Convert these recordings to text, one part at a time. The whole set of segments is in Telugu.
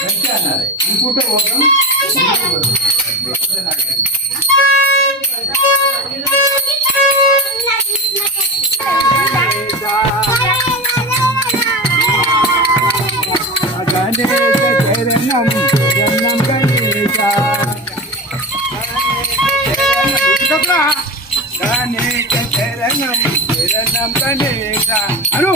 గట్టి అన్నది అనుకుంటే పోతాం. అను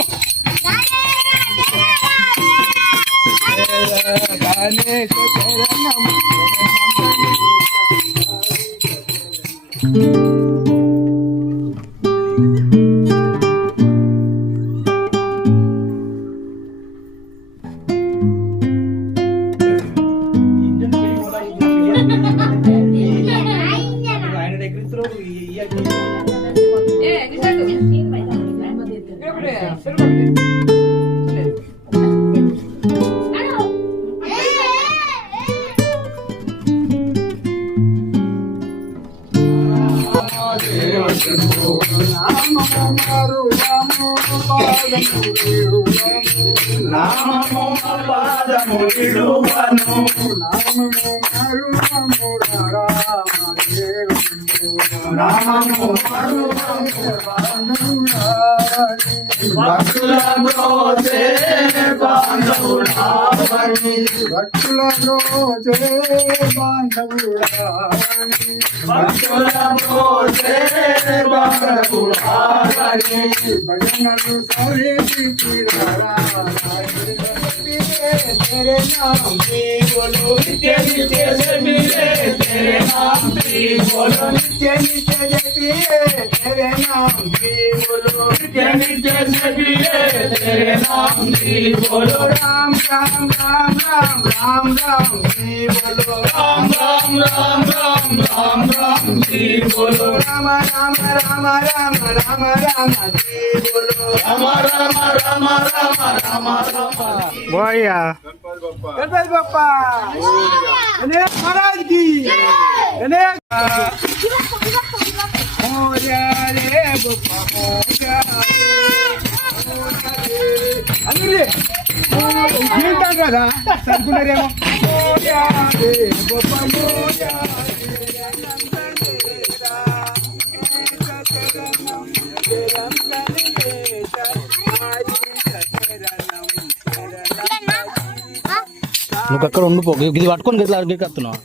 तेरे नाम की बोलो नित्य नित्य जय पिए तेरे नाम की बोलो नित्य नित्य जय पिए तेरे नाम की बोलो नित्य नित्य जय पिए तेरे नाम की बोलो राम राम राम राम राम राम की बोलो राम राम राम राम राम राम की बोलो राम राम राम राम राम राम की बोलो राम राम राम राम राम राम बोया गणपति बप्पा गणेश महाराज की गणेश मोरया रे बप्पा मोरया रे ఏంటా కదా సరుకున్నారేమో మోరయా రే బప్పా మోరయా నువ్వు అక్కడ ఉండిపో ఇది పట్టుకొని గట్లా అడుగుతున్నావు.